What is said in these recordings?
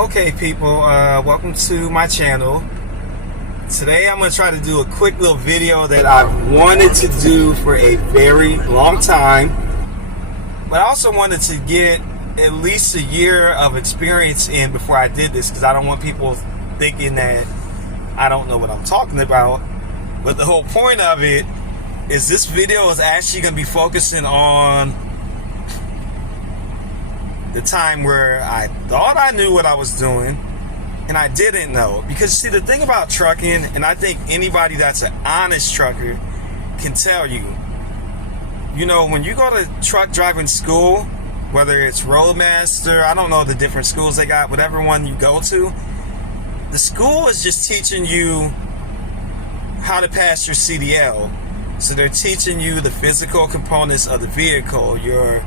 Okay, people, welcome to my channel. Today I'm going to try to do a quick little video that I've wanted to do for a very long time, but I also wanted to get at least a year of experience in before I did this, because I don't want people thinking that I don't know what I'm talking about. But the whole point of it is this video is actually going to be focusing on the time where I thought I knew what I was doing and I didn't know. Because see, the thing about trucking, and I think anybody that's an honest trucker can tell you, you know, when you go to truck driving school, whether it's Roadmaster, I don't know the different schools they got, whatever one you go to, the school is just teaching you how to pass your CDL. So they're teaching you the physical components of the vehicle, your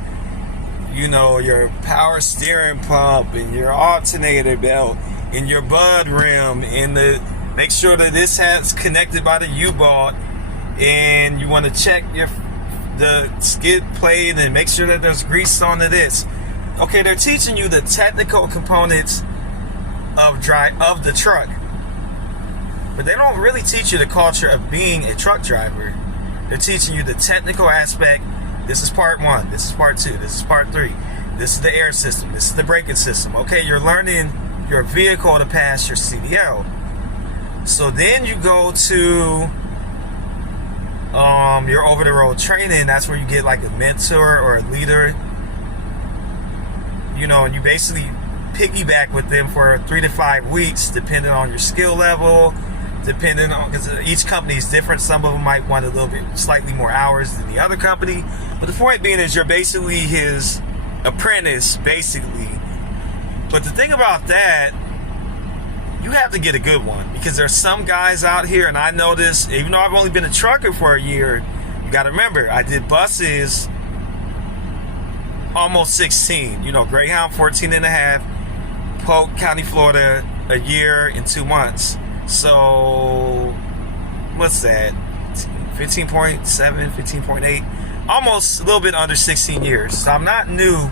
power steering pump and your alternator belt and your bud rim, and make sure that this has connected by the U-bolt, and you want to check the skid plate and make sure that there's grease onto this. Okay, they're teaching you the technical components of the truck, but they don't really teach you the culture of being a truck driver. They're teaching you the technical aspect. This is part 1, this is part 2, this is part 3, this is the air system, this is the braking system. Okay, you're learning your vehicle to pass your CDL. So then you go to your over-the-road training. That's where you get like a mentor or a leader, and you basically piggyback with them for 3 to 5 weeks, depending on your skill level, depending on, because each company is different. Some of them might want a little bit slightly more hours than the other company, but the point being is you're basically his apprentice, basically. But the thing about that, you have to get a good one, because there's some guys out here, and I know this, even though I've only been a trucker for a year, you got to remember, I did buses almost 16, Greyhound 14 and a half, Polk County, Florida, a year and 2 months. So what's that, 15.7, 15.8, almost a little bit under 16 years. So I'm not new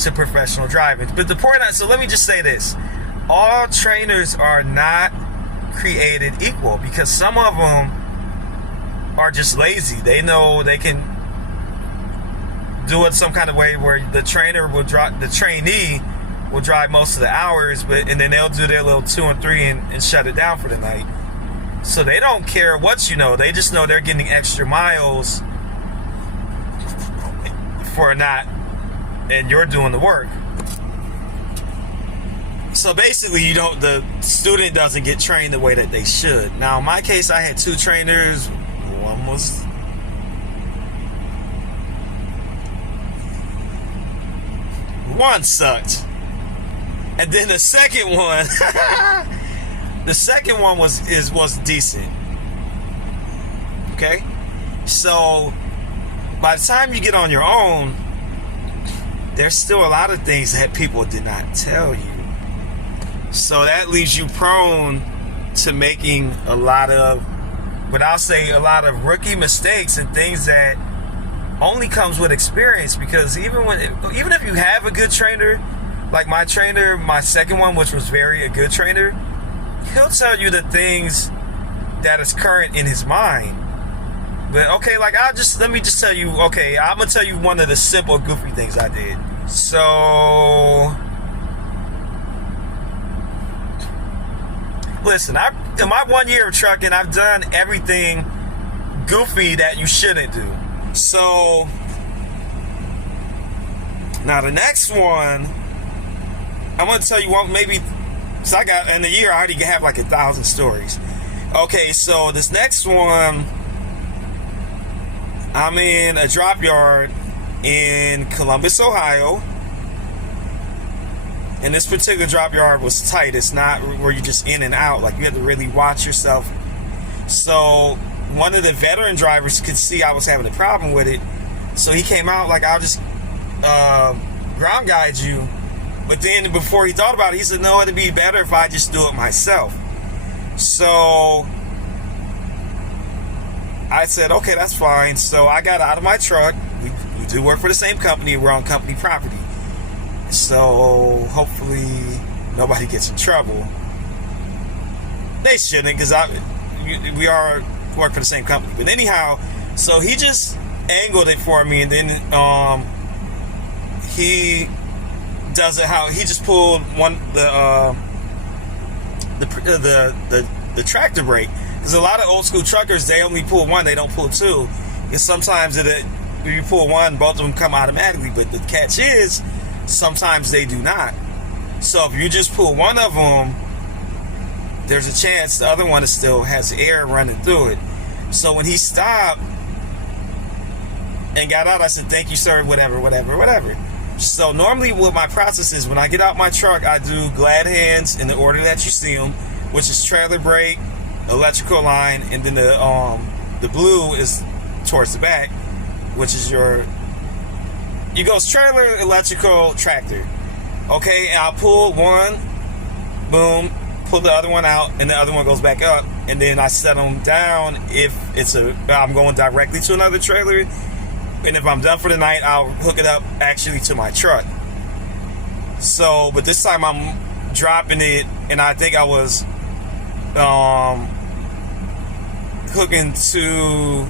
to professional driving. But the point, so let me just say this: all trainers are not created equal, because some of them are just lazy. They know they can do it some kind of way where the trainee will drive most of the hours, and then they'll do their little 2 and 3 and shut it down for the night. So they don't care what you know. They just know they're getting extra miles for a knot, and you're doing the work. So basically, the student doesn't get trained the way that they should. Now, in my case, I had 2 trainers. One sucked. And then the second one, was decent. Okay? So by the time you get on your own, there's still a lot of things that people did not tell you. So that leaves you prone to making a lot of rookie mistakes and things that only comes with experience. Because even if you have a good trainer, like my trainer, my second one, which was a good trainer, he'll tell you the things that is current in his mind. But okay, let me just tell you, okay, I'm gonna tell you one of the simple goofy things I did. So listen, in my 1 year of trucking, I've done everything goofy that you shouldn't do. So now the next one, I'm going to tell you what, so I got, in a year, I already have like 1,000 stories. Okay, so this next one, I'm in a drop yard in Columbus, Ohio. And this particular drop yard was tight. It's not where you're just in and out. Like, you have to really watch yourself. So one of the veteran drivers could see I was having a problem with it. So he came out like, I'll just ground guide you. But then before he thought about it, he said, no, it'd be better if I just do it myself. So I said, okay, that's fine. So I got out of my truck. We do work for the same company. We're on company property. So hopefully nobody gets in trouble. They shouldn't, because we are work for the same company. But anyhow, so he just angled it for me, and then he does it how he just pulled the tractor brake. Because a lot of old school truckers, they only pull one, they don't pull two. Because sometimes if you pull one, both of them come automatically. But the catch is, sometimes they do not. So if you just pull one of them, there's a chance the other one still has air running through it. So when he stopped and got out, I said, "Thank you, sir," whatever. So normally what my process is, when I get out my truck, I do glad hands in the order that you see them, which is trailer brake, electrical line, and then the blue is towards the back, which is you go trailer, electrical, tractor. Okay, and I'll pull one, boom, pull the other one out, and the other one goes back up, and then I set them down if I'm going directly to another trailer, and if I'm done for the night, I'll hook it up actually to my truck. So, but this time I'm dropping it, and I think I was hooking to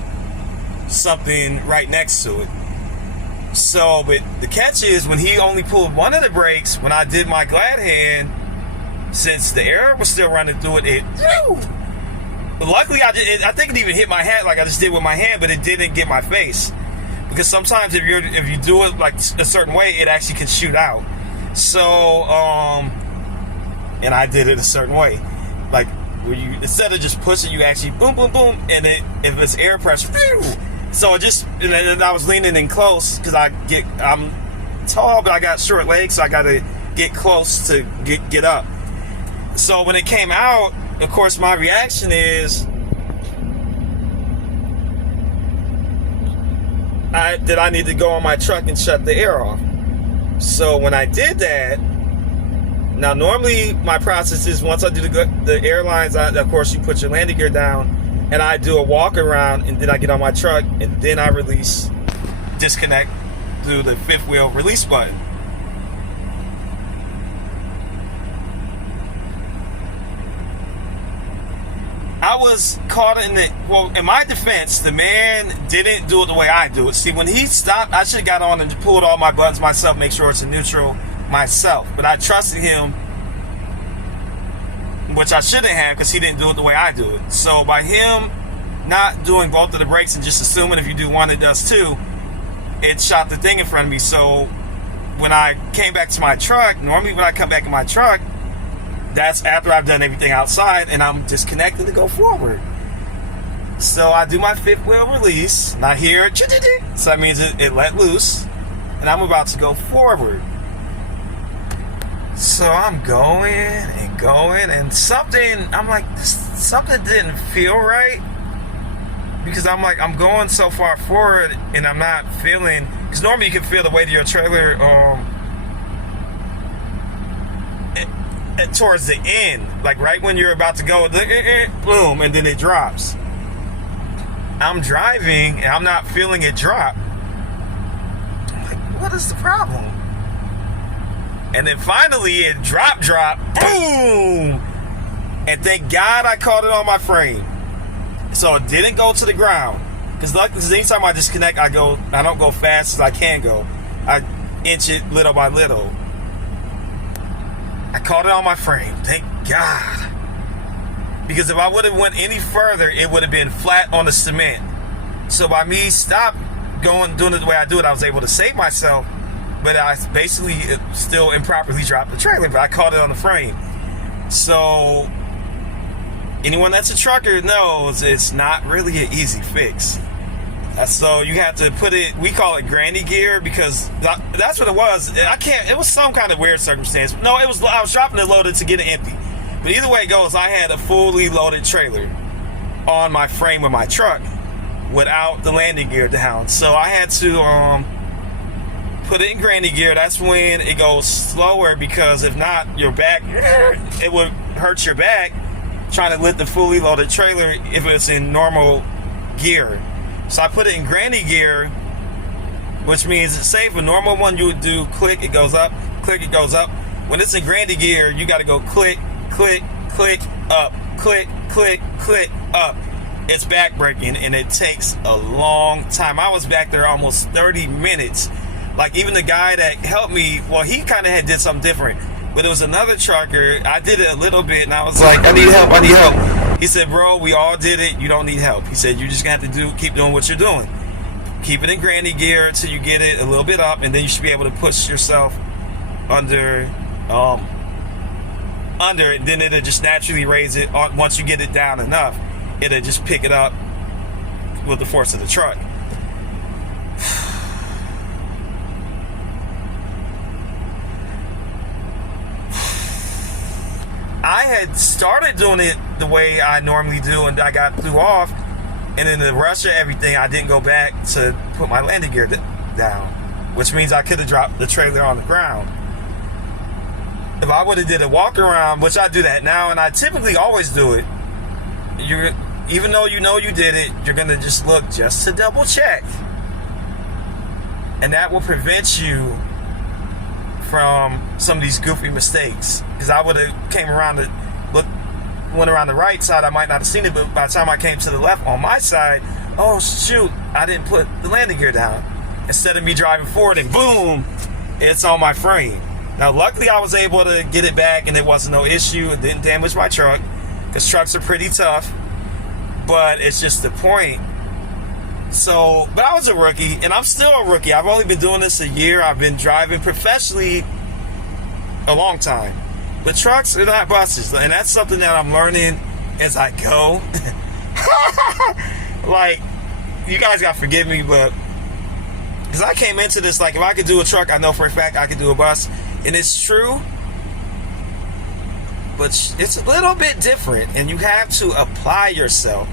something right next to it. So, but the catch is, when he only pulled one of the brakes, when I did my glad hand, since the air was still running through it, but luckily I think it even hit my hat like I just did with my hand, but it didn't get my face. Because sometimes if you do it like a certain way, it actually can shoot out. So, and I did it a certain way. Like, where you, instead of just pushing, you actually boom, boom, boom, and if it's air pressure, so and I was leaning in close, because I'm tall, but I got short legs, so I got to get close to get up. So when it came out, of course, my reaction is, I need to go on my truck and shut the air off. So when I did that, now normally my process is, once I do the airlines, of course you put your landing gear down, and I do a walk around, and then I get on my truck, and then I disconnect through the fifth wheel release button. I was caught in my defense, the man didn't do it the way I do it. See, when he stopped, I should have got on and pulled all my buttons myself, make sure it's in neutral myself. But I trusted him, which I shouldn't have, because he didn't do it the way I do it. So by him not doing both of the brakes and just assuming if you do one, it does two, it shot the thing in front of me. So when I came back to my truck, normally when I come back in my truck, that's after I've done everything outside and I'm disconnected to go forward. So I do my fifth wheel release, and I hear it, so that means it let loose, and I'm about to go forward. So I'm going, and something didn't feel right, because I'm going so far forward, and I'm not feeling, because normally you can feel the weight of your trailer towards the end, like right when you're about to go, boom, and then it drops. I'm driving, and I'm not feeling it drop. I'm like, what is the problem? And then finally it drop, boom! And thank God I caught it on my frame. So it didn't go to the ground. Because anytime I disconnect, I don't go fast as I can go. I inch it little by little. I caught it on my frame, thank God. Because if I would have went any further, it would have been flat on the cement. So by me doing it the way I do it, I was able to save myself. But I basically still improperly dropped the trailer, but I caught it on the frame. So anyone that's a trucker knows it's not really an easy fix. So you have to put it, we call it granny gear, because that's what it was. It was some kind of weird circumstance. No, I was dropping it loaded to get it empty. But either way it goes, I had a fully loaded trailer on my frame of my truck without the landing gear down. So I had to put it in granny gear. That's when it goes slower, because if not, your back, it would hurt your back trying to lift the fully loaded trailer if it's in normal gear. So I put it in granny gear, which means, say if a normal one you would do click, it goes up, click, it goes up. When it's in granny gear, you got to go click, click, click, up, click, click, click, up. It's backbreaking, and it takes a long time. I was back there almost 30 minutes. Like, even the guy that helped me, well, he kind of had did something different. But it was another trucker. I did it a little bit, and I was like, I need help, I need help. He said, bro, we all did it. You don't need help. He said, you're just going to have to keep doing what you're doing. Keep it in granny gear until you get it a little bit up, and then you should be able to push yourself under it, and then it'll just naturally raise it. Once you get it down enough, it'll just pick it up with the force of the truck. I had started doing it the way I normally do, and I got threw off, and in the rush of everything, I didn't go back to put my landing gear down, which means I could have dropped the trailer on the ground. If I would have did a walk around, which I do that now, and I typically always do it, even though you know you did it, you're going to just look just to double check. And that will prevent you from some of these goofy mistakes. Because I would have came around went around the right side, I might not have seen it, but by the time I came to the left on my side, oh shoot, I didn't put the landing gear down. Instead of me driving forward and boom, it's on my frame. Now luckily I was able to get it back and it wasn't no issue. It didn't damage my truck, because trucks are pretty tough. But it's just the point. So, but I was a rookie, and I'm still a rookie. I've only been doing this a year. I've been driving professionally a long time. But trucks are not buses, and that's something that I'm learning as I go. Like, you guys gotta forgive me, but because I came into this like, if I could do a truck, I know for a fact I could do a bus, and it's true. But it's a little bit different, and you have to apply yourself.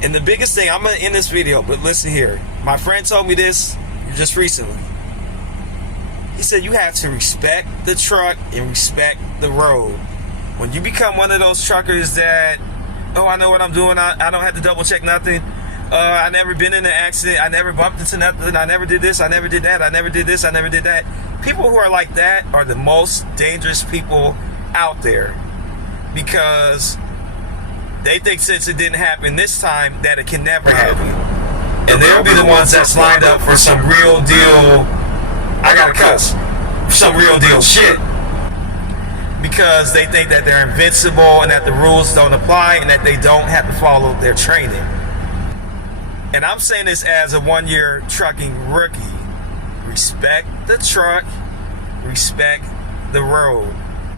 And the biggest thing, I'm gonna end this video, but listen here. My friend told me this just recently. He said you have to respect the truck and respect the road. When you become one of those truckers that, oh, I know what I'm doing, I don't have to double check nothing, I never been in an accident, I never bumped into nothing, I never did this, I never did that, I never did this, I never did that. People who are like that are the most dangerous people out there, because they think since it didn't happen this time that it can never happen. And they'll be the ones that's lined up for some real deal, I gotta cuss, some real deal shit. Because they think that they're invincible and that the rules don't apply and that they don't have to follow their training. And I'm saying this as a 1-year trucking rookie. Respect the truck, respect the road.